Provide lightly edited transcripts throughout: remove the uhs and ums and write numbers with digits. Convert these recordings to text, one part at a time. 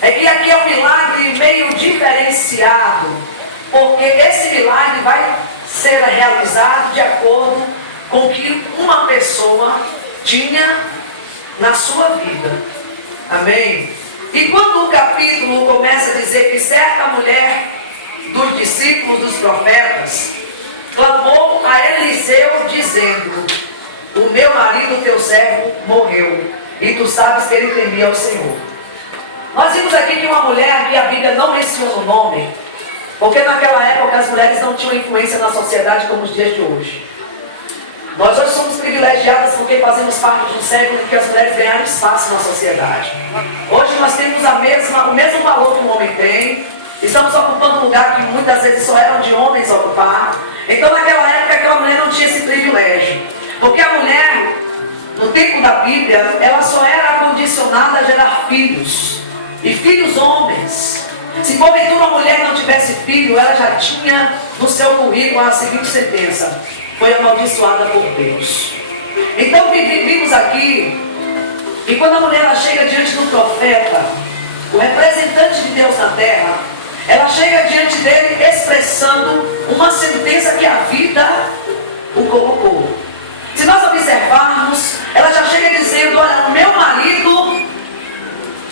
é que aqui é um milagre meio diferenciado, porque esse milagre vai ser realizado de acordo com o que uma pessoa tinha na sua vida. Amém? E quando o capítulo começa a dizer que certa mulher dos discípulos dos profetas clamou a Eliseu dizendo: o meu marido, teu servo, morreu, e tu sabes que ele temia ao Senhor. Nós vimos aqui que uma mulher, que a Bíblia não menciona o nome, porque naquela época as mulheres não tinham influência na sociedade como os dias de hoje. Nós hoje somos privilegiadas porque fazemos parte de um século em que as mulheres ganharam espaço na sociedade. Hoje nós temos o mesmo valor que o homem tem. Estamos ocupando um lugar que muitas vezes só eram de homens ocupar. Então naquela época aquela mulher não tinha esse privilégio. Porque a mulher, no tempo da Bíblia, ela só era condicionada a gerar filhos. E filhos homens. Se porventura a mulher não tivesse filho, ela já tinha no seu currículo a seguinte sentença: foi amaldiçoada por Deus. Então vimos aqui, e quando a mulher ela chega diante do profeta, o representante de Deus na terra, ela chega diante dele expressando uma sentença que a vida o colocou. Se nós observarmos, ela já chega dizendo: olha, o meu marido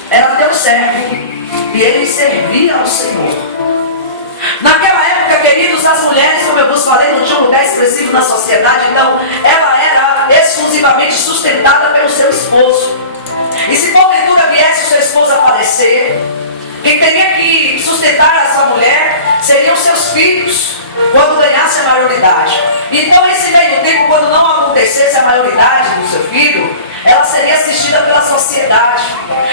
era teu servo e ele servia ao Senhor. Naquela época, queridos, as mulheres, como eu vos falei, não tinham lugar expressivo na sociedade, então ela era exclusivamente sustentada pelo seu esposo. E se porventura viesse o seu esposo a falecer, quem teria que sustentar essa mulher seriam seus filhos, quando ganhasse a maioridade. Então, esse meio tempo, quando não acontecesse a maioridade do seu filho, ela seria assistida pela sociedade.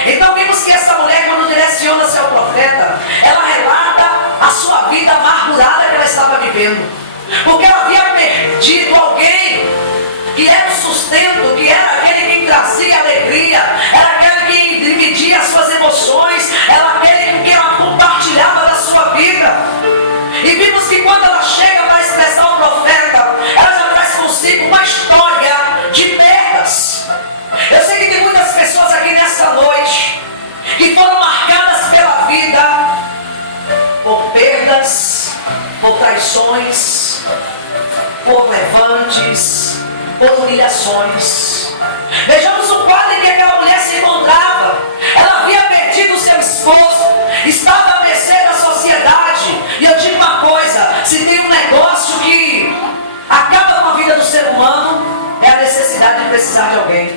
Então vimos que essa mulher, quando direciona-se ao profeta, ela relata a sua vida amargurada que ela estava vivendo, porque ela havia perdido alguém que era o sustento, que era aquele que trazia alegria, era aquele que dividia as suas emoções, era aquele com quem ela compartilhava da sua vida. E vimos que quando ela chega para expressar o profeta, ela já traz consigo uma história de perdas. Eu sei que tem muitas pessoas aqui nessa noite que foram marcadas pela vida por perdas, por traições, por levantes, por humilhações. Vejamos o quadro em que aquela mulher se encontrava. Ela havia perdido o seu esposo, estava à mercê da sociedade. E eu digo uma coisa: se tem um negócio que acaba com a vida do ser humano, é a necessidade de precisar de alguém.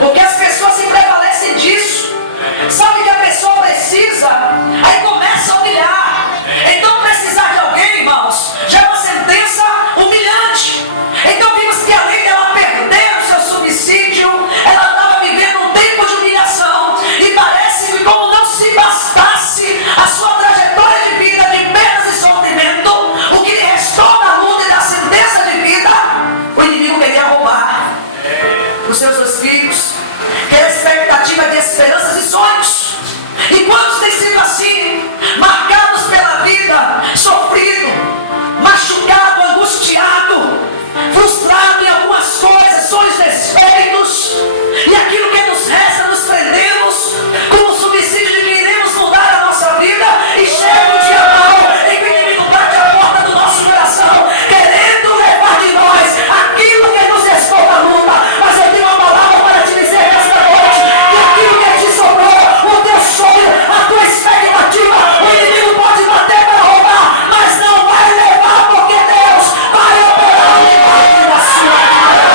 Porque as pessoas se prevalecem disso. Sabe que a pessoa precisa, aí começa a humilhar. Então precisar de alguém, irmãos, já é uma sentença humilhante. Então vimos que além dela perder o seu subsídio, ela estava vivendo um tempo de humilhação. E parece que, como não se bastasse a sua trajetória de vida de perdas e sofrimento, o que lhe restou da luta e da sentença de vida, o inimigo queria roubar os seus dois filhos, que era expectativa de esperanças e sonhos. E quantos têm sido assim, marcados pela vida, sofrido, machucado, angustiado, frustrado em algumas coisas, sonhos desfeitos, e aquilo que nos resta nos prendemos com o subsídio de que iremos mudar a nossa vida, e chega o dia mau em que o inimigo bate a porta do nosso coração, querendo levar de nós aquilo que nos restou da luta. Mas eu tenho uma palavra para te dizer nesta noite, que aquilo que te sobrou, o teu sonho, a tua expectativa, o inimigo pode bater para roubar, mas não vai levar, porque Deus vai operar o milagre na sua vida.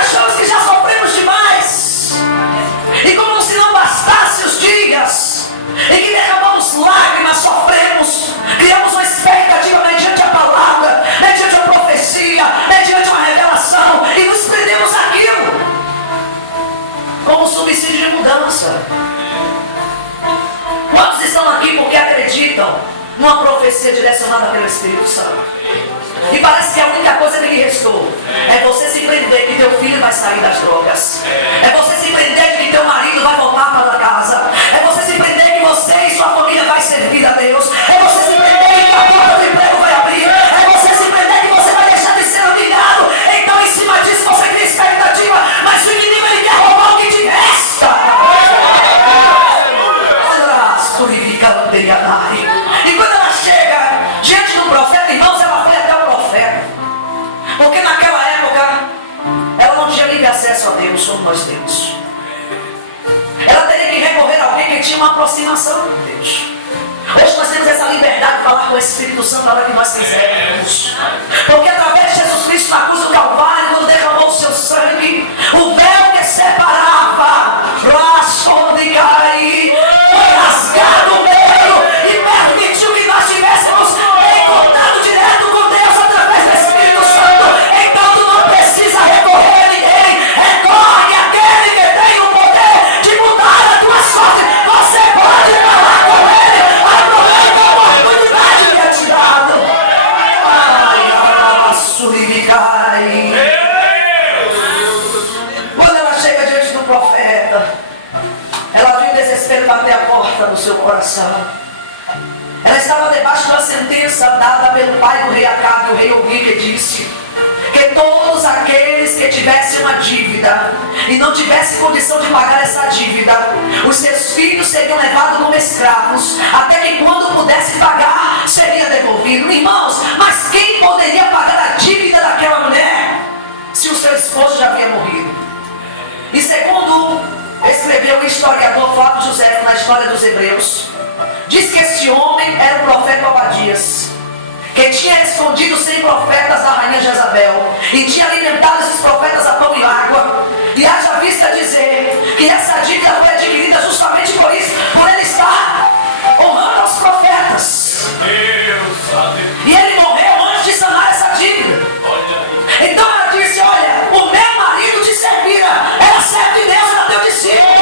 Achamos que já sofremos demais, e como se não bastasse os dias em que derramamos lágrimas, sofremos, criamos uma expectativa mediante a palavra, mediante a profecia, mediante uma revelação, e nos prendemos àquilo como subsídio de mudança. Quantos estão aqui porque acreditam numa profecia direcionada pelo Espírito Santo? E parece que a única coisa que lhe restou é você se prender que teu filho vai sair das drogas, é você se prender que teu marido vai voltar para casa, é você se prender que você e sua família vai servir a Deus, é você se prender que a porta do emprego vai abrir, é você se prender que você vai deixar de ser humilhado, como nós temos. Ela teria que recorrer a alguém que tinha uma aproximação com Deus. Hoje nós temos essa liberdade de falar com o Espírito Santo na hora que nós quisermos. Porque através de Jesus Cristo na cruz do Calvário, quando derramou o seu sangue, o véu que separava, foi rasgado o meio e permitiu que nós tivéssemos em contato direto com Deus através do Espírito Santo. Então tu não precisa recorrer a ninguém. Recorre àquele que tem o poder de mudar a tua sorte. Você pode falar com ele. Aproveita a oportunidade que é te dado. Ai, Suribicai. Quando ela chega diante do profeta, ela viu o desespero bater a porta do seu coração. Ela estava debaixo da sentença dada pelo pai do rei Acabe, o rei ouviu, que disse que todos aqueles que tivessem uma dívida e não tivessem condição de pagar essa dívida, os seus filhos seriam levados como escravos, até que quando pudesse pagar, seria devolvido. Irmãos, mas quem poderia pagar a dívida daquela mulher se o seu esposo já havia morrido? E segundo escreveu o historiador Flávio José na história dos Hebreus, diz que este homem era o profeta Obadias, que tinha escondido 100 profetas da rainha Jezabel e tinha alimentado esses profetas a pão e água. E haja vista dizer que essa dívida foi adquirida justamente por isso, por ele estar honrando aos profetas. E ele morreu antes de sanar essa dívida. Então ela disse: olha, o meu marido te servira, era servo de Deus, era teu discípulo.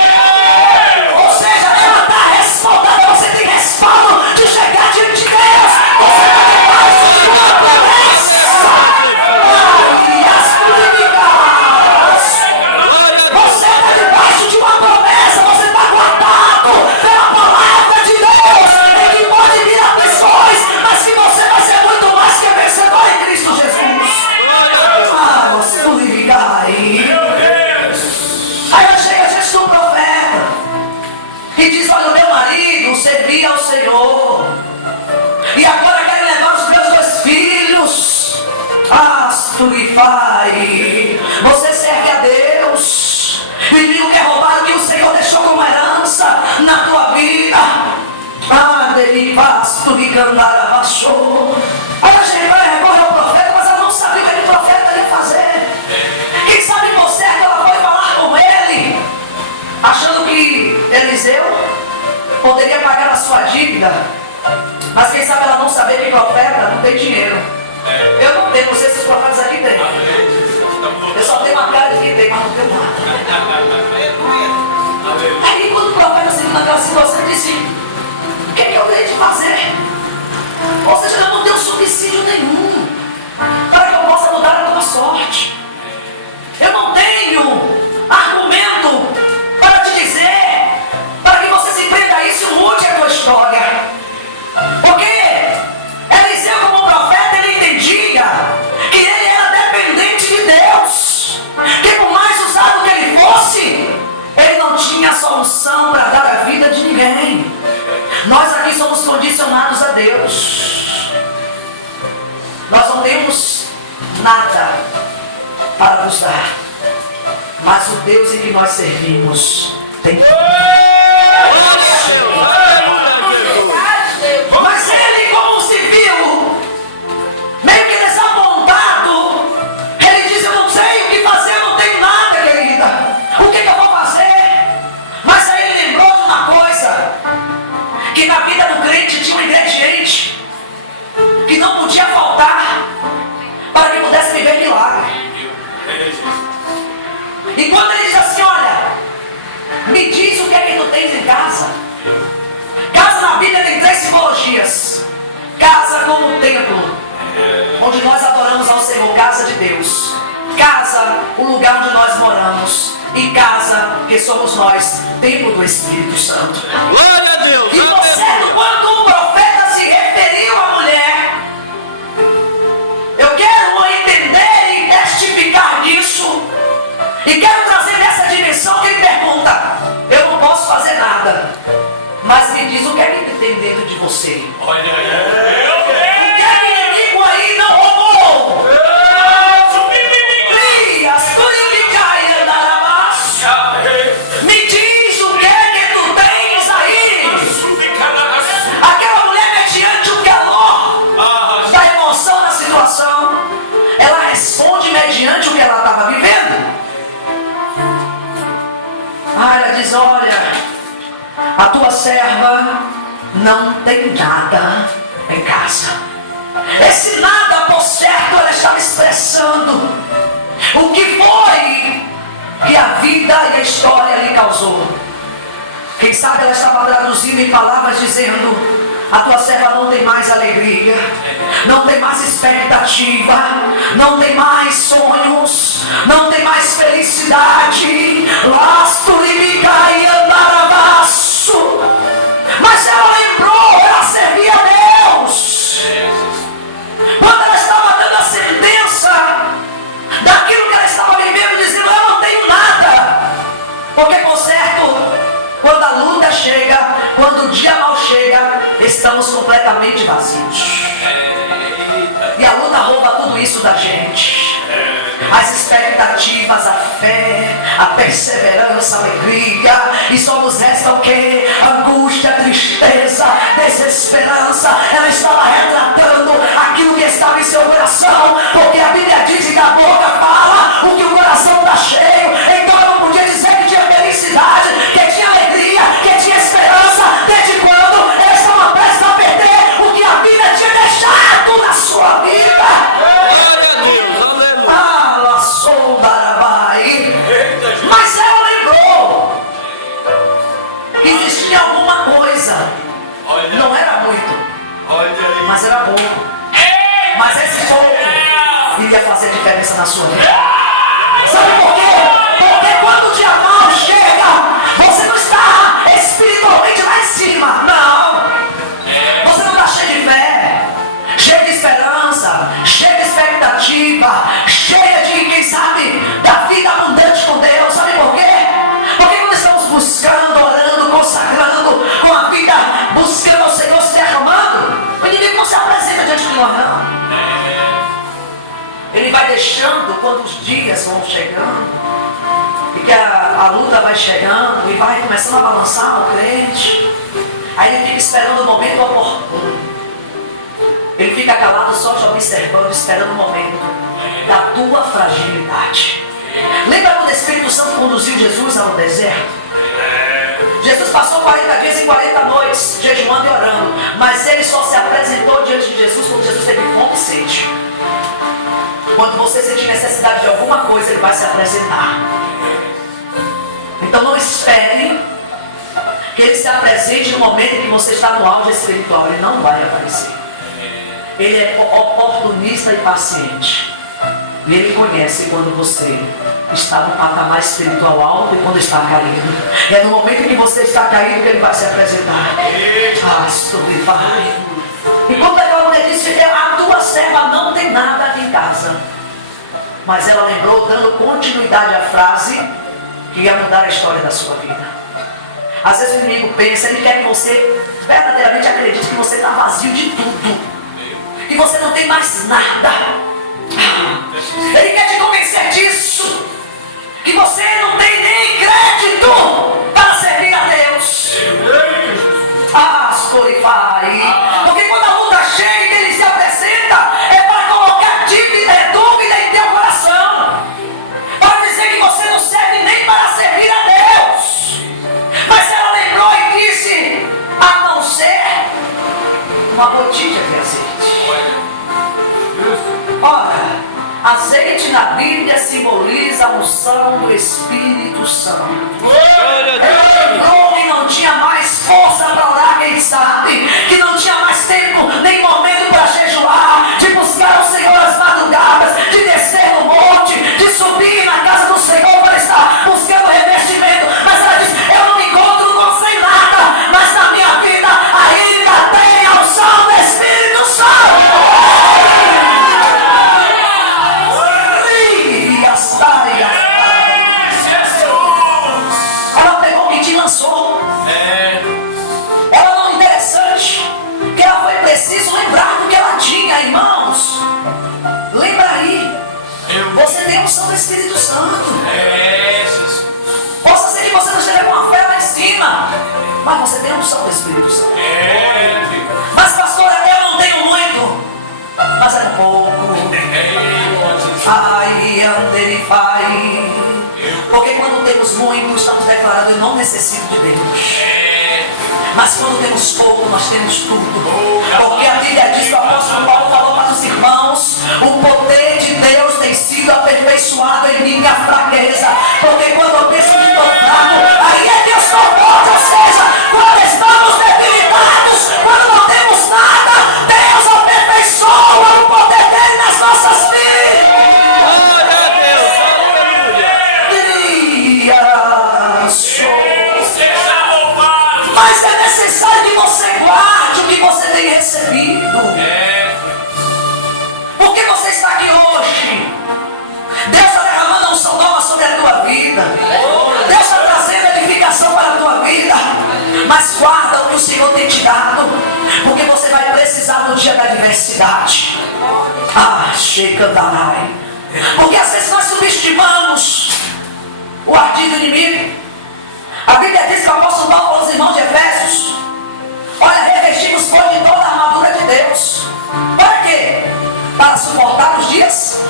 Ou seja, ela está respaldada, você tem respaldo de chegar diante de Deus. Você está debaixo de uma promessa. Ai, as políticas. Você está debaixo de uma promessa, você está guardado pela palavra de Deus, em que pode vir aflições, mas que você vai ser muito mais que vencedor em Cristo Jesus. Ah, você não liga aí. Aí ela chega diante do profeta e diz: olha, o meu marido servia ao Senhor e agora quer levar os meus 2 filhos. Asturifai, você serve a Deus, o inimigo quer roubar o que o Senhor deixou como herança na tua vida. Aí a gente vai recorrer ao profeta, mas ela não sabia o que o profeta ia fazer. Quem sabe por certo ela foi falar com ele, achando que Eliseu poderia pagar a sua dívida. Mas quem sabe ela não sabia que profeta não tem dinheiro. Eu não tenho, não sei se os profetas aqui têm. Eu só tenho uma cara de quem tem, mas não tenho nada. Aí quando o profeta se viu naquela situação, ele disse: o que é que eu tenho de fazer? Ou seja, eu não tenho subsídio nenhum para que eu possa mudar a tua sorte. Eu não tenho argumento para te dizer, para que você se prenda a isso e mude a tua história. Porque Eliseu, como profeta, ele entendia que ele era dependente de Deus, que por mais usado que ele fosse, ele não tinha solução para dar a vida de ninguém. Nós aqui somos condicionados a Deus. Nós não temos nada para nos dar, mas o Deus em que nós servimos tem. Mas ele, como se viu meio que desapontado, ele diz: eu não sei o que fazer, eu não tenho nada, querida. O que eu vou fazer? Mas aí ele lembrou de uma coisa, que na vida do crente tinha um ingrediente que não podia faltar para que pudesse viver milagre. E quando ele diz assim: olha, me diz o que é que tu tens em casa. Casa na Bíblia tem 3 simbologias. Casa como templo, onde nós adoramos ao Senhor, casa de Deus. Casa, o lugar onde nós moramos. E casa, que somos nós, templo do Espírito Santo. Glória a Deus! E por certo, quando o profeta se referiu à mulher, eu quero entender e testificar disso. E quero trazer nessa dimensão que ele pergunta: eu não posso fazer nada, mas me diz o que é que tem dentro de você. Olha aí! O que é que o inimigo aí não roubou? a tua serva não tem nada em casa. Esse nada, por certo, ela estava expressando o que foi que a vida e a história lhe causou. Quem sabe ela estava traduzindo em palavras dizendo: a tua serva não tem mais alegria, não tem mais expectativa, não tem mais sonhos, não tem mais felicidade. Mas ela lembrou, ela servia a Deus. Quando ela estava dando a sentença daquilo que ela estava vivendo, dizendo: eu não tenho nada. Porque, por certo, quando a luta chega, quando o dia mal chega, estamos completamente vazios. E a luta rouba tudo isso da gente. As expectativas, a fé, a perseverança, a alegria. E só nos resta o que? Angústia, tristeza, desesperança. Ela estava retratando aquilo que estava em seu coração. Porque a Bíblia diz que a boca fala o que o coração está cheio. Então ela não podia dizer que tinha felicidade, que tinha alegria, que tinha esperança. Desde quando ela estava prestes a perder o que a vida tinha deixado na sua vida. Mas ela lembrou que existia alguma coisa. Não era muito, mas era pouco. Mas esse pouco iria fazer diferença na sua vida. Sabe por quê? Porque quando o dia mal chega, você não está espiritualmente lá em cima. Não. Você não está cheio de fé, cheio de esperança, cheio de expectativa, cheia de, quem sabe, da vida abundante com Deus. Sabe por quê? Porque quando estamos buscando, orando, consagrando, com a vida, buscando ao Senhor, se derramando, o inimigo não se apresenta diante de nós, não. Ele vai deixando quando os dias vão chegando, e que a luta vai chegando, e vai começando a balançar o crente. Aí ele fica esperando o momento oportuno. Ele fica calado só te observando, esperando o momento da tua fragilidade. Lembra quando o Espírito Santo conduziu Jesus ao deserto? Jesus passou 40 dias e 40 noites jejuando e orando. Mas ele só se apresentou diante de Jesus quando Jesus teve fome e sede. Quando você sentir necessidade de alguma coisa, ele vai se apresentar. Então não espere que ele se apresente no momento em que você está no auge espiritual. Ele não vai aparecer. Ele é oportunista e paciente. E ele conhece quando você está no patamar espiritual alto e quando está caindo. E é no momento em que você está caído que ele vai se apresentar. E quando a mulher disse: a tua serva não tem nada em casa. Mas ela lembrou, dando continuidade à frase, que ia mudar a história da sua vida. Às vezes o inimigo pensa, ele quer que você verdadeiramente acredite que você está vazio de tudo, que você não tem mais nada. Ele quer te convencer disso, que você não tem nem crédito para servir a Deus. Porque quando a luta chega e ele se apresenta, é para colocar dúvida em teu coração, para dizer que você não serve nem para servir a Deus. Mas ela lembrou e disse: a não ser uma botija de azeite. Ora, azeite na Bíblia simboliza a unção do Espírito Santo. Ela lembrou que não tinha mais força para orar, quem sabe, que não tinha mais tempo nem momento para jejuar, de buscar o Senhor às madrugadas, de descer no monte, de subir na casa do Senhor para estar buscando revestimento. Mas ela disse: eu não me encontro sem nada, mas na minha vida ainda tem a unção do Espírito Santo. Ela pegou o que te lançou. Ela não é interessante, que ela foi preciso lembrar do que ela tinha, irmãos. Lembra aí, você tem a unção do Espírito Santo. Possa ser que você não esteja com a fé lá em cima, mas você tem a unção do Espírito Santo. Mas pastora, eu não tenho muito, mas é pouco. Porque quando temos muito, estamos declarando: eu não necessito de Deus. Mas quando temos pouco, nós temos tudo. Porque a Bíblia diz que o apóstolo Paulo falou para os irmãos: o poder de Deus tem sido aperfeiçoado em minha fraqueza. Porque quando eu penso que estou fraco, aí é que eu estou forte. Ou seja, quando estamos debilitados, quando não temos nada, Deus aperfeiçoa o poder dele nas nossas vidas. Mas é necessário que você guarde o que você tem recebido. Porque você está aqui hoje. Deus está derramando a unção nova sobre a tua vida. Deus está trazendo edificação para a tua vida. Mas guarda o que o Senhor tem te dado, porque você vai precisar no dia da adversidade. Chega daí. Porque às vezes nós subestimamos o ardido inimigo. A Bíblia diz que o apóstolo Paulo falou aos irmãos de Efésios: olha, revestimos pois de toda a armadura de Deus. Para quê? Para suportar os dias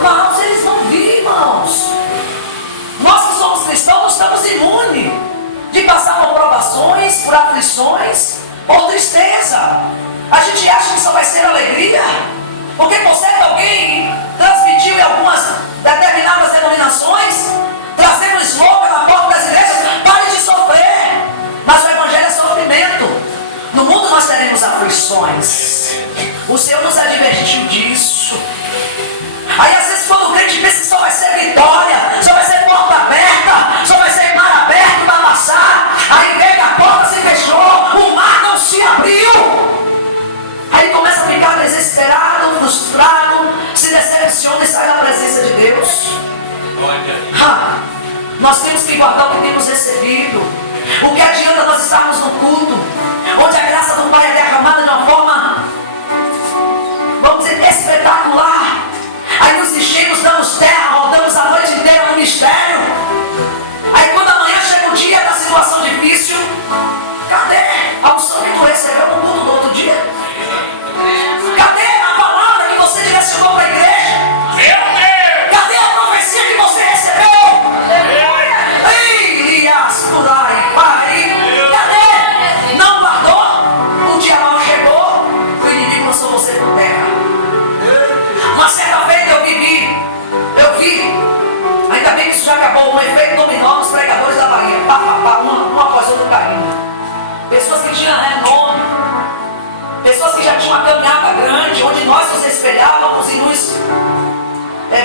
maus. Eles vão vir, irmãos. Nós que somos cristãos não estamos imunes de passar por provações, por aflições, por tristeza. A gente acha que só vai ser alegria, porque por certo alguém transmitiu em algumas determinadas denominações, trazendo slogan na porta das igrejas: pare de sofrer. Mas o evangelho é sofrimento. No mundo nós teremos aflições. O Senhor nos advertiu disso. Aí às vezes quando o crente pensa que só vai ser vitória, só vai ser porta aberta, só vai ser mar aberto para passar, aí vê que a porta se fechou, o mar não se abriu. Aí começa a ficar desesperado, frustrado, se decepciona e sai da presença de Deus. Nós temos que guardar o que temos recebido. O que adianta nós estarmos no culto, onde a graça do Pai é derramada de uma forma, vamos dizer, espetacular. Aí nos enchemos, damos terra, rodamos a noite inteira no mistério. Aí quando amanhã chega o dia da situação difícil, cadê a unção que tu recebeu no culto do outro dia? Cadê a palavra que você direcionou para a igreja? Cadê a profecia que você recebeu? Cadê? Não guardou? O dia mal chegou, o inimigo lançou você por terra. Uma certa feita eu vi, ainda bem que isso já acabou, um efeito dominó nos pregadores da Bahia. Uma após outra caindo. Pessoas que tinham renome, pessoas que já tinham uma caminhada grande, onde nós nos espelhávamos e nos,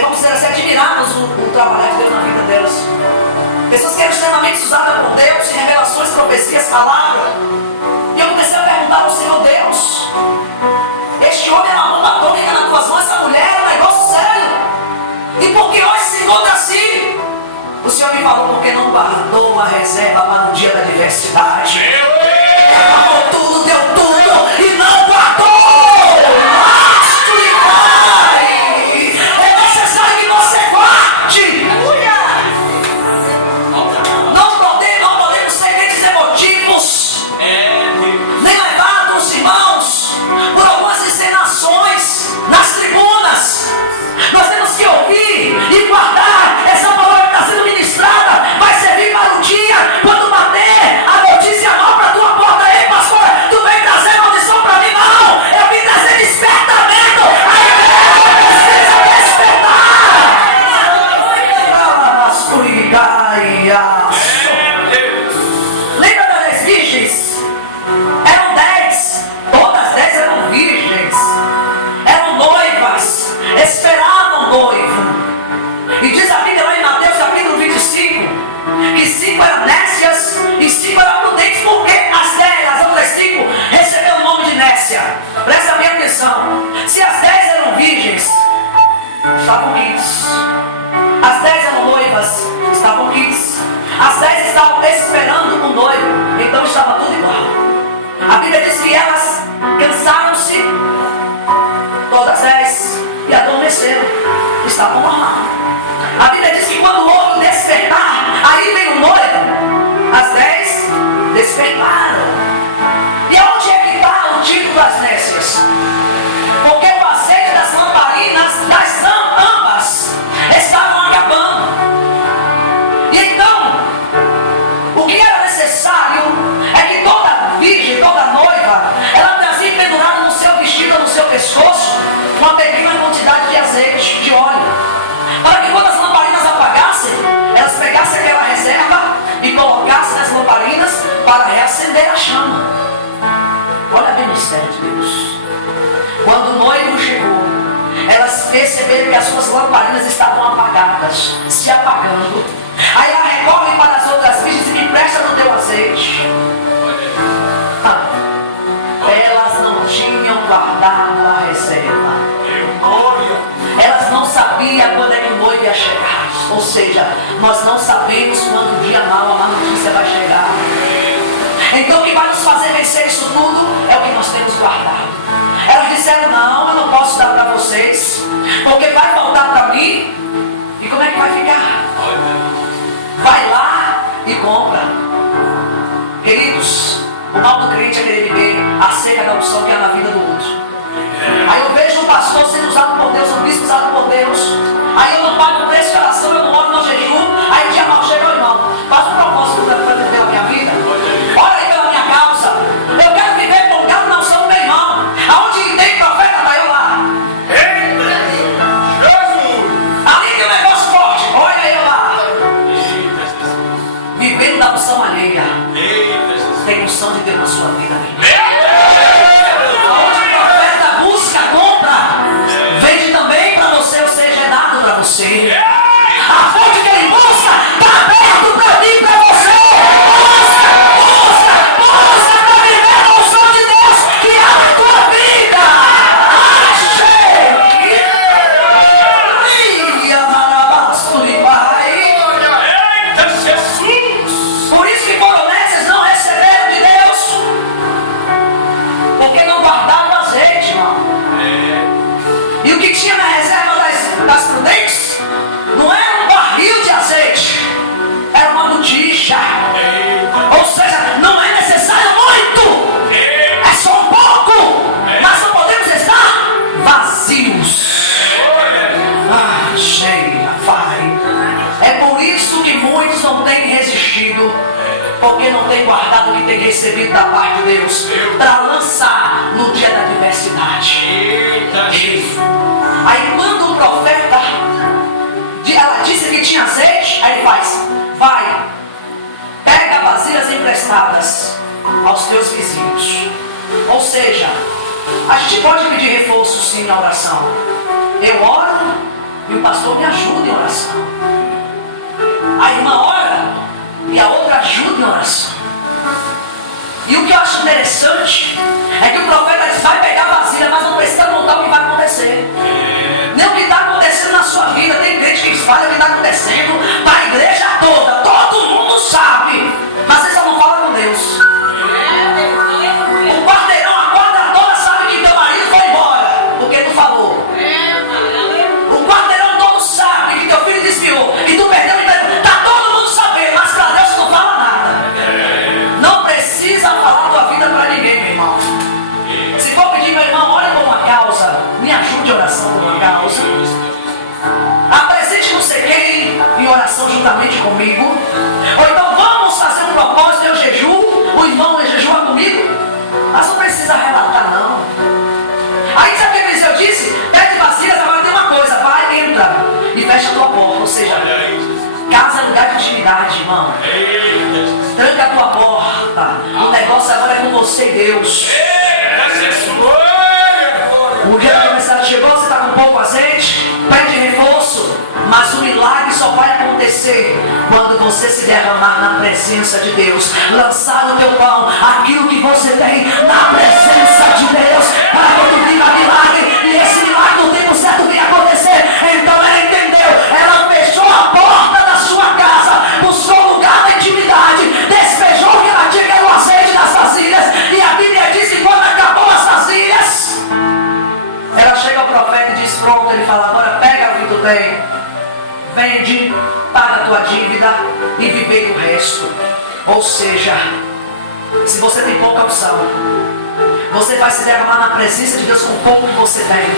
vamos dizer assim, admirávamos o trabalho de Deus na vida delas. Pessoas que eram extremamente usadas por Deus em revelações, profecias, palavra. E eu comecei a perguntar ao Senhor: Deus, este homem é uma bomba atômica nas tuas mãos, essa mulher é um negócio sério. E por que hoje se encontra assim? O Senhor me falou: porque não guardou uma reserva para o dia da adversidade. Acabou tudo, deu tudo e não guardou. Lastro e vai. É necessário que você guarde. Não podemos ser mentes emotivos, nem levados, irmãos, por algumas encenações nas tribunas. Nós temos que ouvir e guardar essa palavra que está sendo ministrada. Vai servir para o dia quando bater a notícia mal para a tua porta. Ei, pastor, tu vem trazer maldição para mim? Não, eu vim trazer despertamento. A igreja precisa despertar. Lembra das 10 virgens? Eram 10, todas as 10 eram virgens, eram noivas, esperavam o noivo. E diz a Bíblia lá em Mateus capítulo 25 que 5 eram nécias e 5 eram prudentes. Porque as outras 5 receberam o nome de nécia. Presta bem atenção: se as 10 eram virgens, estavam quites. As 10 eram noivas, estavam quites. As 10 estavam esperando o noivo, então estava tudo igual. A Bíblia diz que elas cansaram-se, todas 10, e adormeceram, estavam normal. A Bíblia diz que quando houve o despertar, aí vem o noivo, as 10 despertaram. E aonde é que está o título das nécias? Porque o azeite das lamparinas, das ambas, estavam acabando. E então, o que era necessário é que toda percebeu que as suas lamparinas estavam apagadas, se apagando. Aí ela recorre para as outras virgens e me empresta do teu azeite. Elas não tinham guardado a reserva. Elas não sabiam quando é que o noivo ia chegar. Ou seja, nós não sabemos quando o dia mau, a má notícia vai chegar. Então o que vai nos fazer vencer isso tudo é o que nós temos guardado. Elas disseram, não, eu não posso dar para vocês, porque vai faltar para mim. E como é que vai ficar? Vai lá e compra. Queridos, o mal do crente é querer viver a seca da unção que há na vida do outro. Aí eu vejo um pastor sendo usado por Deus, um bispo usado por Deus. Aí eu não pago o preço de oração, eu não oro no jejum. Aí o dia mal chega, irmão, faz um propósito para viver a minha vida. Ora aí pela minha causa. Eu quero viver focado na unção do meu irmão. Aonde tem profeta, vai eu lá. Ali tem um negócio forte, olha eu lá. Vivendo da unção alheia. Tem unção de Deus na sua vida, meu irmão. Aonde o profeta busca, compra, vende também para você, ou seja, é dado para você. A fonte que ele busca está aberto para mim e para você. Busca para viver a unção de Deus que há na tua vida. Por isso que coronésias não receberam de Deus, porque não guardaram o azeite, irmão. E o que tinha na reserva das prudentes não era um barril de azeite, era uma botija. Ou seja, não é necessário muito, é só um pouco, mas não podemos estar vazios. Cheia, vai. É por isso que muitos não têm resistido, porque não têm guardado o que têm recebido da parte de Deus para lançar no dia da adversidade. Aí quando o profeta, ela disse que tinha azeite, aí ele faz, vai, pega vasilhas emprestadas aos teus vizinhos. Ou seja, a gente pode pedir reforço sim na oração. Eu oro e o pastor me ajuda em oração. A irmã ora e a outra ajuda em oração. E o que eu acho interessante é que o profeta diz, vai pegar vasilha, mas não precisa contar o que vai acontecer. Nem o que está acontecendo na sua vida. Tem crente que espalha o que está acontecendo para a igreja toda. Todo mundo sabe, mas você só não fala com Deus. O quarteirão, a quadra toda sabe que teu marido foi embora porque tu falou. O quarteirão todo sabe que teu filho desviou, que tu perdeu o emprego. Está todo mundo sabendo, mas para Deus tu não fala nada. Não precisa falar tua vida para ninguém, meu irmão. Se for pedir, meu irmão, ore por uma causa, me ajude em oração por uma causa. Apresente não sei quem em oração juntamente comigo. Ou então vamos fazer um propósito, eu jejuo, o irmão jejua comigo. Mas não precisa relatar, não. Aí sabe o que Eliseu disse? Pede vasilhas, agora tem uma coisa, vai, entra e fecha a tua porta. Ou seja, casa é lugar de intimidade, irmão. Tranca a tua porta. O negócio agora é com você e Deus. O dia da mensagem chegou, você está com pouco azeite, pede reforço, mas o milagre só vai acontecer quando você se derramar na presença de Deus, lançar o teu pão, aquilo que você tem na presença de Deus, para que tu viva milagre, e esse milagre no tempo certo vem acontecer. Então ela entendeu, ela fechou a porta da sua casa, buscou o lugar da intimidade, despejou o que ela tinha, que era o azeite das vasilhas, e a Bíblia diz que quando acabou as vasilhas, ela chega ao profeta e diz, pronto, ele fala, agora pega o que tu tem, vende, paga a tua dívida e vivei o resto. Ou seja, se você tem pouca opção, você vai se derramar na presença de Deus com o pouco que você tem.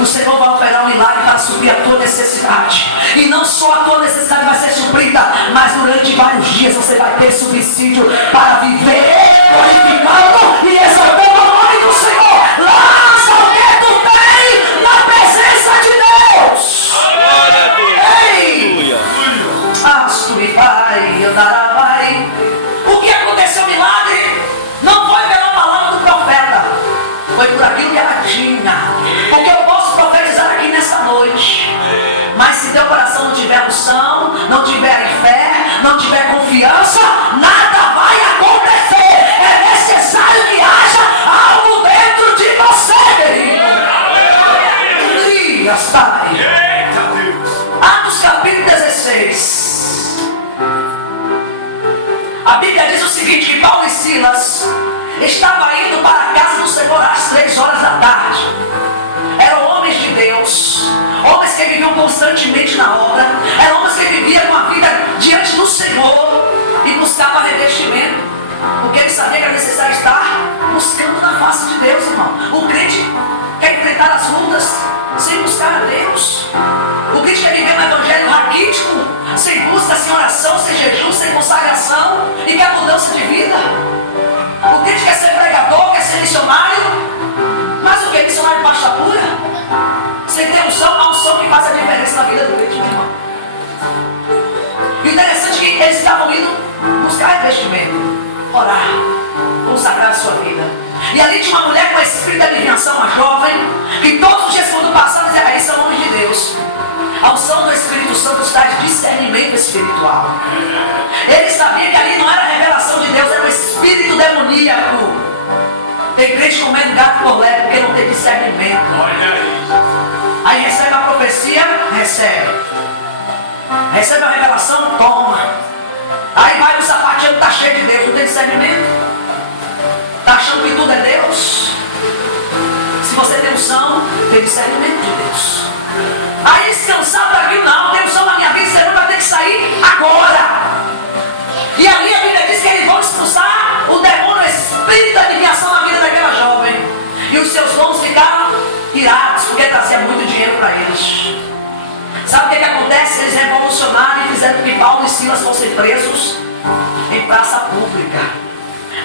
O Senhor vai operar um milagre para suprir a tua necessidade. E não só a tua necessidade vai ser suprida, mas durante vários dias você vai ter subsídio para viver glorificando e exaltando o nome do Senhor. Lança o que tu tem na presença de Deus. Ei! Astro e vai, andará vai. O que aconteceu, milagre? Não foi pela palavra do profeta, foi por aquilo que ela tinha. Porque eu posso profetizar aqui nessa noite tiver unção, não tiver fé, não tiver confiança, nada vai acontecer. É necessário que haja algo dentro de você, querido. Atos capítulo 16. A Bíblia diz o seguinte, que Paulo e Silas estavam indo para a casa do Senhor às 3 horas da tarde. Eram homens de Deus, homens que viviam constantemente na obra, eram homens que viviam com a vida diante do Senhor e buscavam revestimento, porque ele sabia que era necessário estar buscando na face de Deus, irmão. O crente quer enfrentar as lutas sem buscar a Deus. O crente quer viver um evangelho raquítico, sem busca, sem oração, sem jejum, sem consagração, e quer mudança de vida. O crente quer ser pregador, quer ser missionário, mas o que? Missionário de pasta pura? Sem ter unção, a unção que faz a diferença na vida do crente, irmão. E o interessante é que eles estavam indo buscar revestimento, orar, consagrar a sua vida. E ali tinha uma mulher com espírito de adivinhação, uma jovem, que todos os dias quando passava dizia, aí são homens de Deus. A unção do Espírito Santo traz discernimento espiritual. Ele sabia que ali não era a revelação de Deus, era um espírito demoníaco. Tem crente comendo gato por lebre porque não tem discernimento. Aí recebe a profecia, recebe a revelação, toma. Aí vai o sapateiro, está cheio de Deus, não tem discernimento. Está achando que tudo é Deus? Se você tem unção, tem discernimento de Deus. Aí descansar daquilo, não, tem unção na minha vida, você não vai ter que sair agora. E ali a Bíblia diz que eles vão expulsar o demônio, o espírito da adivinhação na vida daquela jovem. E os seus dons ficaram irados, porque trazia muito dinheiro para eles. Sabe o que acontece? Eles revolucionaram e fizeram que Paulo e Silas fossem presos em praça pública,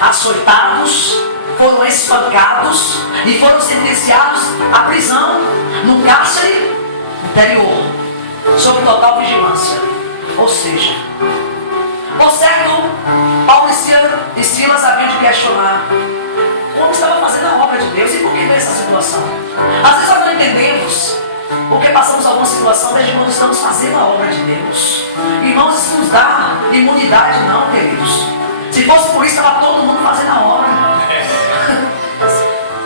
açoitados, foram espancados e foram sentenciados à prisão no cárcere interior, sob total vigilância. Ou seja, por certo, Paulo e Silas haviam de questionar como estava fazendo a obra de Deus e por que veio essa situação. Às vezes nós não entendemos porque passamos alguma situação desde quando estamos fazendo a obra de Deus. Irmãos, isso nos dá imunidade, não, queridos. Se fosse por isso, estava todo mundo fazendo a obra.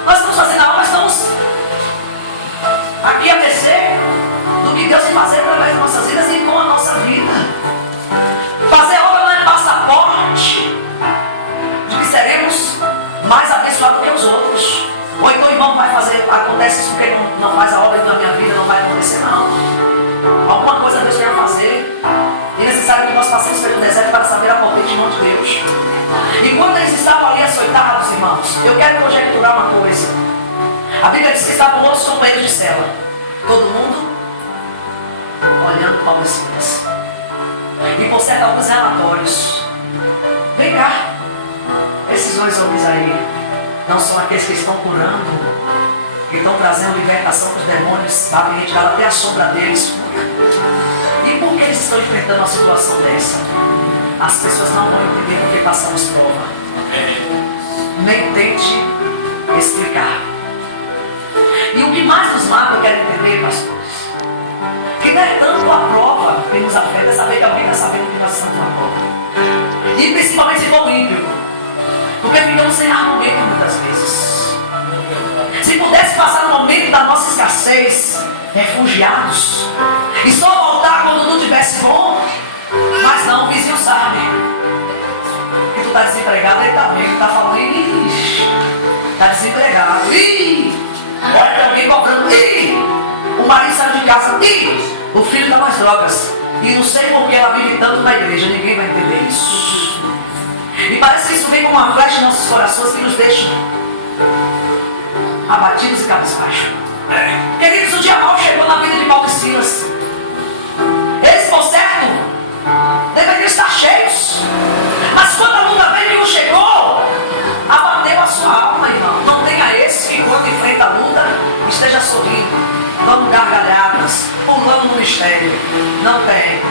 Nós estamos fazendo a obra, estamos aqui a descer do que Deus tem fazer através das nossas vidas e com a nossa vida. Fazer a obra não é passaporte de que seremos mais abençoados que os outros. Ou então o irmão vai fazer, acontece isso porque não faz a obra na minha vida, não vai acontecer, não. Alguma coisa Deus quer fazer. E é necessário que nós passemos pelo deserto para saber a potente mão de Deus. E quando eles estavam ali açoitados, irmãos, eu quero conjecturar uma coisa. A Bíblia diz que estavam outros companheiros de cela. Todo mundo olhando Paulo e Silas. E por certo, alguns relatórios. Vem cá, esses dois homens aí não são aqueles que estão curando, que estão trazendo libertação para os demônios, para retirar até a sombra deles. E por que eles estão enfrentando uma situação dessa? As pessoas não vão entender porque passamos prova. Nem tente explicar. E o que mais nos mata, eu quero entender, pastores, que não é tanto a prova que nos afeta, é saber que alguém está sabendo que nós estamos na prova. E principalmente se for um ímpio. Porque ficamos sem argumento muitas vezes. Se pudesse passar no momento da nossa escassez, refugiados, e só voltar quando não tivesse bom, mas não, o vizinho sabe que tu está desempregado, ele está vendo, ele está falando, está desempregado, olha, tem alguém cobrando, o marido saiu de casa, o filho está nas drogas, e não sei por que ela vive tanto na igreja, ninguém vai entender isso. E parece que isso vem como uma flecha em nossos corações que nos deixa abatidos e cabisbaixos. Queridos, o dia mau chegou na vida de Paulo e Silas. Eles, por certo, deveriam estar cheios. Mas quando a luta veio e não chegou, abateu a sua alma, irmão. Não tenha esse que, enquanto enfrenta a luta, esteja sorrindo, dando gargalhadas, pulando no mistério. Não tem.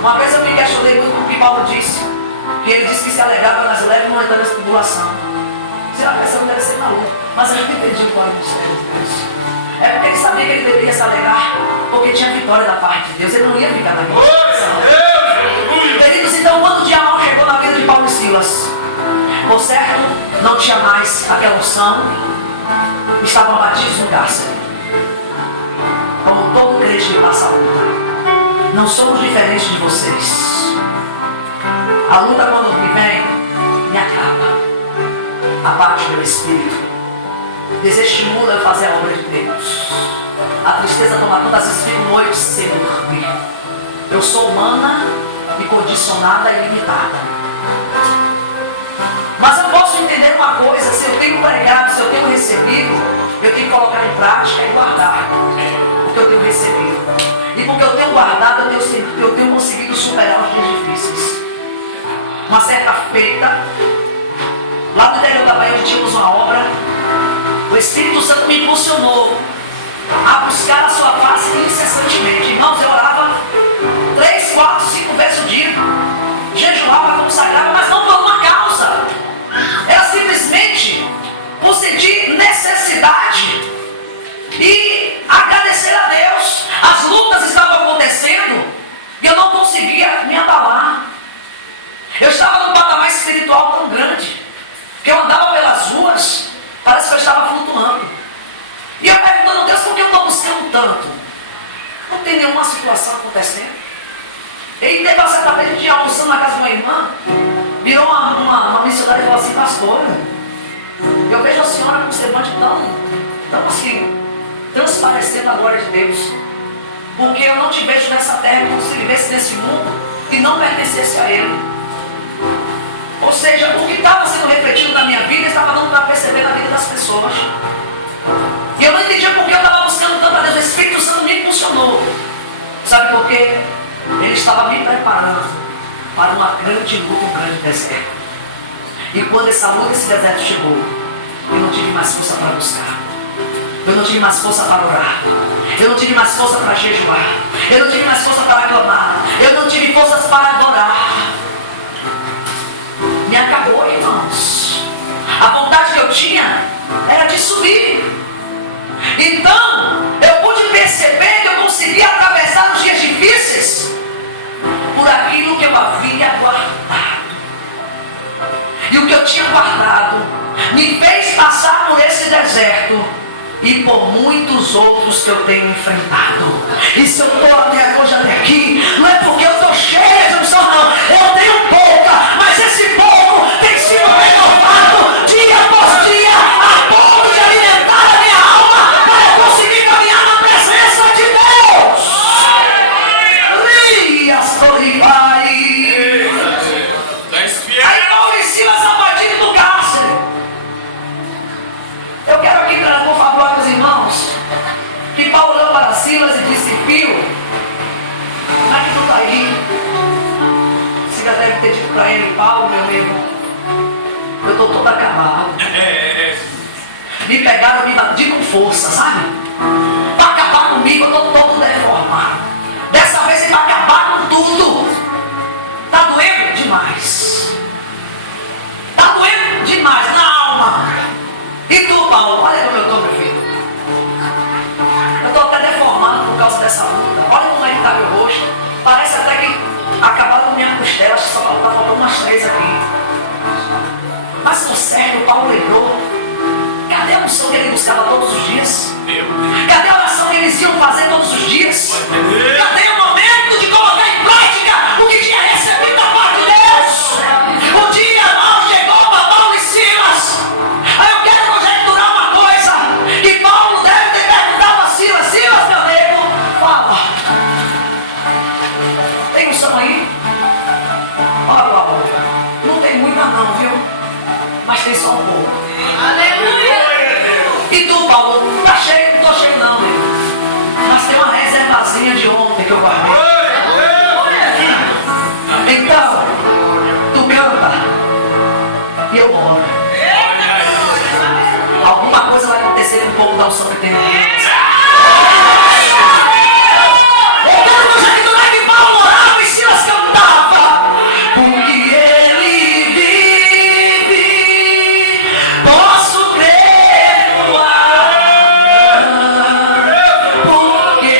Uma vez eu me questionei muito com o que Paulo disse. Que ele disse que se alegrava nas leves e não entrava em tribulação. Será que essa não deve ser na luta? Mas eu não entendi qual era o mistério de Deus. É porque ele sabia que ele deveria se alegrar porque tinha vitória da parte de Deus. Ele não ia ficar na minha situação. Queridos, então quando o dia mal chegou na vida de Paulo e Silas, por certo, não tinha mais aquela unção, estavam abatidos no cárcere. Como todo crente que passa a luta, não somos diferentes de vocês. A luta, quando me vem, me acaba, abate meu espírito, desestimula eu fazer a obra de Deus. A tristeza toma conta, às vezes fico noites sem dormir. Eu sou humana e condicionada e limitada. Mas eu posso entender uma coisa: se eu tenho pregado, se eu tenho recebido, eu tenho que colocar em prática e guardar o que eu tenho recebido. E porque eu tenho guardado, eu tenho conseguido superar os dias difíceis. Uma certa feita, lá no interior da Bahia, onde tínhamos uma obra, o Espírito Santo me impulsionou a buscar a sua face incessantemente. Irmãos, eu orava 3, 4, 5 vezes o dia, jejuava, consagrava, mas não por uma causa. Era simplesmente por sentir necessidade e agradecer a Deus. As lutas estavam acontecendo e eu não conseguia me abalar. Eu estava num patamar espiritual tão grande que eu andava pelas ruas, parece que eu estava flutuando. E eu perguntando: Deus, por que eu estou buscando tanto? Não tem nenhuma situação acontecendo. E teve uma certa vez, a gente ia almoçando na casa de uma irmã, virou uma missionária e falou assim: pastora, eu vejo a senhora com um semblante tão assim, transparecendo a glória de Deus, porque eu não te vejo nessa terra como se vivesse nesse mundo e não pertencesse a Ele. Ou seja, o que estava sendo refletido na minha vida estava dando para perceber na vida das pessoas. E eu não entendia porque eu estava buscando tanto a Deus. O Espírito Santo me impulsionou. Sabe por quê? Ele estava me preparando para uma grande luta, um grande deserto. E quando essa luta, esse deserto chegou, eu não tive mais força para buscar. Eu não tive mais força para orar. Eu não tive mais força para jejuar. Eu não tive mais força para clamar. Eu não tive forças para adorar. Me acabou, irmãos. A vontade que eu tinha era de subir. Então, eu pude perceber que eu conseguia atravessar os dias difíceis por aquilo que eu havia guardado. E o que eu tinha guardado me fez passar por esse deserto e por muitos outros que eu tenho enfrentado. E se eu estou até hoje aqui, não é porque eu estou cheio de unção, não. Eu tenho pouca, mas esse pouco tem sido renovado dia após dia, a ponto de alimentar a minha alma para eu conseguir caminhar na presença de Deus. Aí Paulo e Silas abatidos do cárcere. Eu quero aqui, por favor, meus irmãos, que Paulo olhou para Silas e disse: filho, como é que tu está aí? Silas deve ter dito para ele: Paulo, meu amigo, eu estou todo acabado. Me pegaram, me batiram com força, sabe? Para acabar comigo, eu estou todo deformado. Dessa vez ele vai acabar com tudo. Está doendo demais. Está doendo demais na alma. E tu, Paulo, olha como eu estou, meu filho. Eu estou até deformado por causa dessa luta. Olha como é que está meu rosto. Parece até que acabaram com minha costela. Acho que só está faltando umas 3 aqui. Mas no sério, Paulo lembrou. Cadê a unção que ele buscava todos os dias? Cadê a oração que eles iam fazer todos os dias? Cadê o momento de colocar em prática o que tinha recebido da parte de Deus? O dia mal chegou para Paulo e Silas. Aí eu quero conjecturar uma coisa que Paulo deve ter perguntado a Silas: Silas, meu nego, fala. Tem unção aí? Olha, Paulo, não tem muita não, viu? Mas tem só um pouco. Aleluia! E tu, Paulo, tá cheio? Não tô cheio não, meu. Mas tem uma reservazinha de ontem que eu guardei. Então, tu canta e eu oro. Alguma coisa vai acontecer com o povo da unção que tem aqui. Eu quero conjecturar que Paulo orava e Silas cantava. Porque ele vive, posso crer no ar. Porque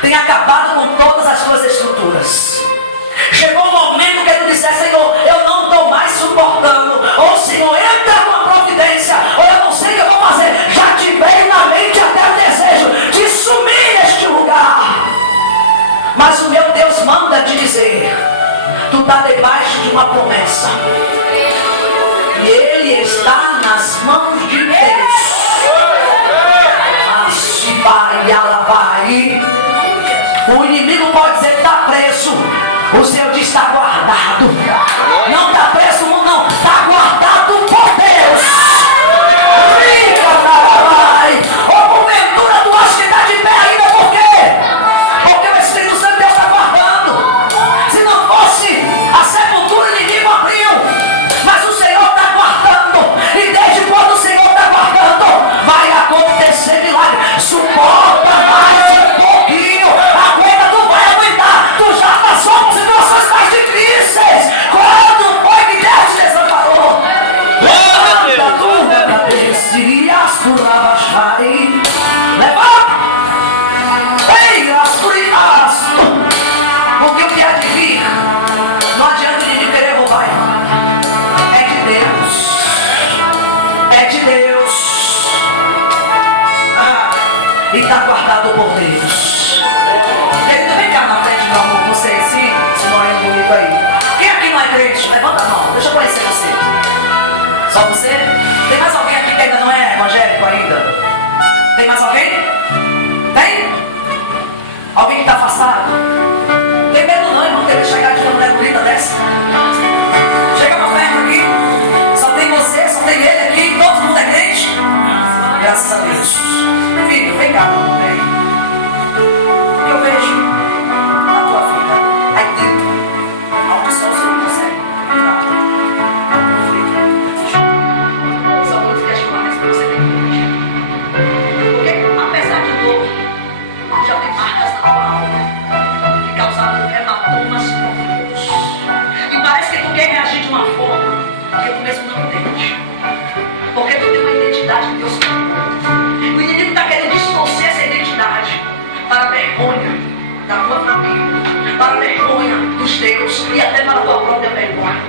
tem acabado com todas as suas estruturas. Chegou o momento que ele disse: Senhor, eu não estou mais suportando. Ou Senhor, entra com a providência, ou eu não sei o que eu vou fazer. Já te veio na mente até o desejo de sumir neste lugar. Mas o meu Deus manda te dizer: tu está debaixo de uma promessa. E Ele está nas mãos de Deus. O inimigo pode dizer que está preso. O Senhor diz: está guardado. Não está preso, não. Está guardado por Deus. Ou porventura tu acha que está de pé ainda, por quê? Porque o Espírito Santo de Deus está guardando. Se não fosse a sepultura, o inimigo abriu. Mas o Senhor está guardando. E desde quando o Senhor está guardando, vai acontecer milagre. Suporta mais um pouquinho. Aguenta, tu vai aguentar. Tu já passou por situações mais difíceis. Quando foi que Deus te desamparou? Levanta a tua cabeça e as curabachai. Levanta. Ei, as curias. Porque o que há de vir, não adianta o inimigo querer roubar. É de Deus. É de Deus. E está guardado por Deus. Querido, vem cá na frente, meu amor. Você sim, esse moreno bonito aí. Quem aqui não é crente? Levanta a mão, deixa eu conhecer você. Só você? Tem mais alguém aqui que ainda não é evangélico ainda? Tem mais alguém? Tem? Alguém que está afastado? Tem medo não, irmão, querer chegar de uma mulher bonita dessa. Chega pra perto aqui. Só tem você, só tem ele aqui, todo mundo é crente. Graças a Deus. Filho, vem cá, meu irmão, vem. O que eu vejo na tua vida, aí dentro, aonde só o Senhor consegue entrar. É um conflito. Só vamos questionar, mas você tem que corrigir. Porque, apesar de dor, já tem marcas na tua alma que causaram hematomas profundos. E parece que tu quer reagir de uma forma que tu mesmo não entende. Porque tu tem uma identidade que Deus tem. O inimigo está querendo distorcer essa identidade para a vergonha da tua família, para a vergonha dos teus e até para a tua própria vergonha.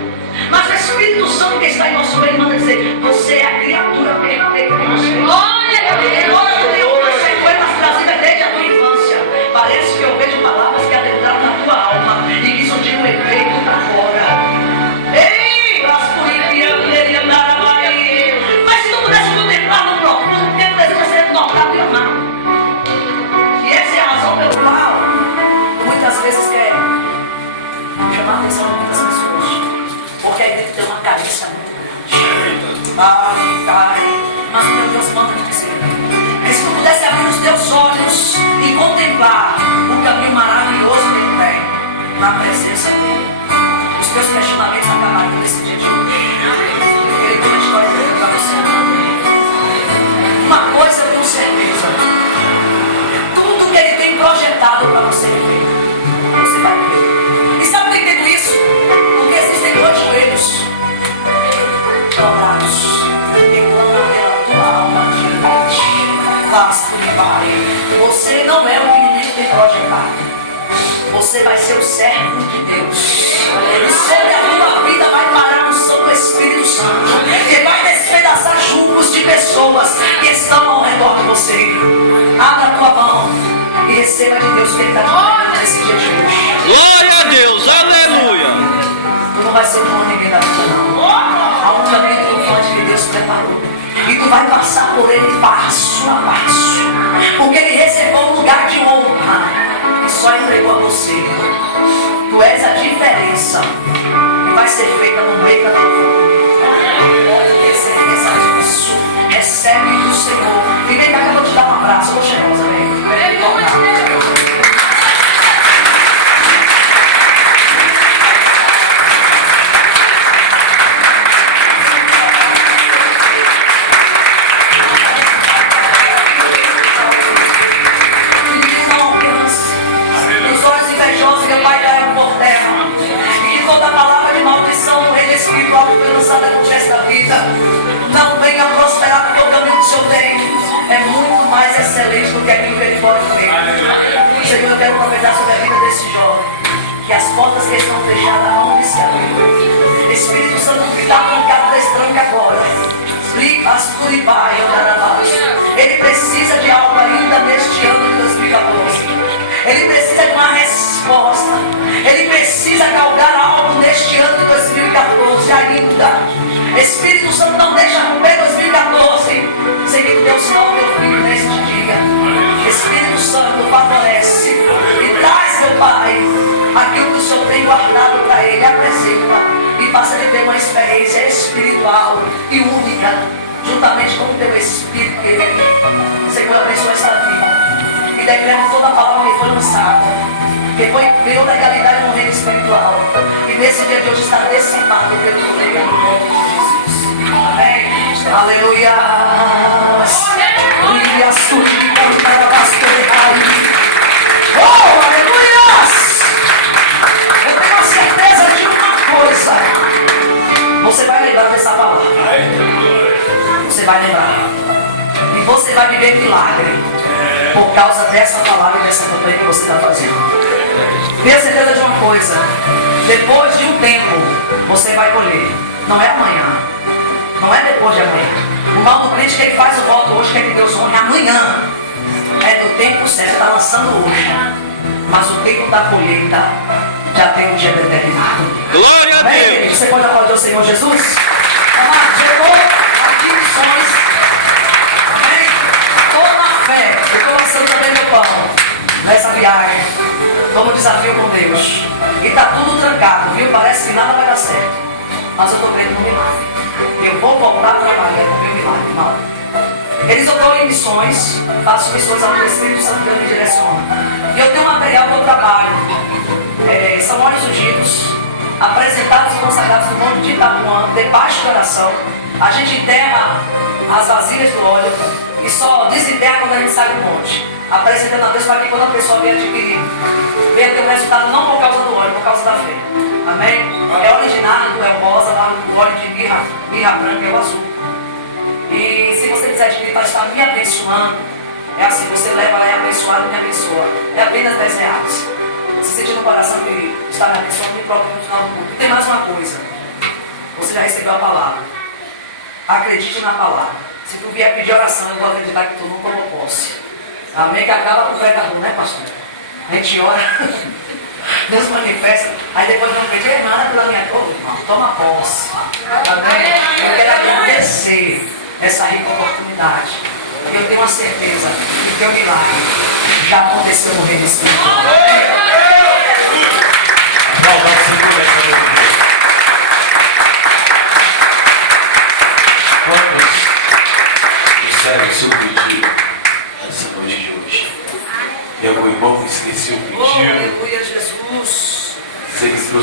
Mas o Espírito Santo que está em nosso meio manda dizer: você é a criatura perfeita de você. Embora tu tenha outras sequelas trazidas desde a tua infância, parece que eu vejo palavras que adentraram na tua alma e que surgiram um efeito para fora. Ei, mas se tu pudesse contemplar no profundo, porque tu deseja ser notado e amado. E essa é a razão pelo qual muitas vezes quer chamar a atenção de muitas pessoas. Porque aí dentro tem uma carência muito grande. Mas o meu Deus manda te dizer que se tu pudesse abrir os teus olhos e contemplar o caminho maravilhoso que ele tem na presença dele, os teus questionamentos acabariam nesse dia de hoje. Ele tem uma história para você. Uma coisa eu tenho certeza: tudo que ele tem projetado para você viver, você vai viver. E sabe por que eu digo isso? Porque existem dois joelhos dobrados que clamam pela tua alma diante. Você não é o que o inimigo tem projetado. Você vai ser o servo de Deus. E sobre a tua vida vai parar a unção do Espírito Santo, que vai despedaçar julgos de pessoas que estão ao redor de você. Abra a tua mão e receba de Deus o que Ele está te dando nesse dia de hoje. Glória a Deus, aleluia. Tu não vai ser um ninguém da vida, não. Há um caminho triunfante que Deus preparou. E tu vai passar por ele passo a passo. Porque ele reservou um lugar de honra e só entregou a você. Tu és a diferença que vai ser feita no meio da tua vida. Pode ter certeza disso. Recebe do Senhor. E vem cá que eu vou te dar um abraço. Eu tô cheirosa, vem. Vamos lá. Não venha prosperar porque o caminho que o Senhor tem é muito mais excelente do que aquilo que ele pode ver. Senhor, eu quero profetizar sobre a vida desse jovem. Que as portas que estão fechadas aonde se abrir. Espírito Santo que está trancado desse tranco agora. Ele precisa de algo ainda neste ano de 2014. Ele precisa de uma resposta. Ele precisa galgar algo neste ano de 2014 ainda. Espírito Santo, não deixa romper 2014 sem que tu dê o sinal ao teu filho neste dia. Espírito Santo, favorece e traz, meu Pai, aquilo que o Senhor tem guardado para ele. Apresenta e faça ele ter uma experiência espiritual e única, juntamente com o teu Espírito querido. Senhor, abençoa esta vida e declaro toda a palavra que foi lançada, que foi criou legalidade no reino espiritual, e nesse dia de hoje está dissipado pelo poder no nome de Jesus. Amém. Aleluia. Oh, aleluias. Eu tenho a certeza de uma coisa. Você vai lembrar dessa palavra. Você vai lembrar. E você vai viver milagre por causa dessa palavra e dessa campanha que você está fazendo. Tenha certeza de uma coisa. Depois de um tempo, você vai colher. Não é amanhã. Não é depois de amanhã. O mal do crente que ele faz o voto hoje, quer que Deus honre amanhã. É do tempo certo, está lançando hoje. Mas o tempo da colheita já tem um dia determinado. Glória a Deus. Você pode aplaudir o Senhor Jesus? Amado, gerou aqui missões. Amém? Toda a fé. Eu estou lançando também meu pão nessa viagem. Estou no desafio com Deus. E está tudo trancado, viu? Parece que nada vai dar certo. Mas eu estou crendo no milagre. Eu vou voltar a trabalhar com o meu milagre, irmão. Eles estão em missões, faço missões ao Espírito Santo que me direciona. E eu tenho um material que eu trabalho. São óleos ungidos, apresentados e consagrados no monte de Itapuã, debaixo de oração. A gente enterra as vasilhas do óleo e só desenterra quando a gente sai do monte. Apresentando a Deus para que quando a pessoa venha adquirir, venha ter um resultado não por causa do óleo, por causa da fé. Amém? É originário, é o rosa, o óleo de mirra branca é o azul. E se você quiser adquirir para estar me abençoando, é assim, você leva lá e abençoado e me abençoa. É apenas R$10. Se sentir no coração de estar me abençoando, me procure no final do culto. E tem mais uma coisa. Você já recebeu a palavra. Acredite na palavra. Se tu vier pedir oração, eu vou acreditar que tu não tomou posse. Amém? Que acaba com o pregador, né, pastor? A gente ora, Deus manifesta, aí depois não acredita nada pela minha dor, irmão. Toma posse. Amém? Eu quero agradecer essa rica oportunidade. E eu tenho uma certeza que o teu milagre já aconteceu no reino espiritual.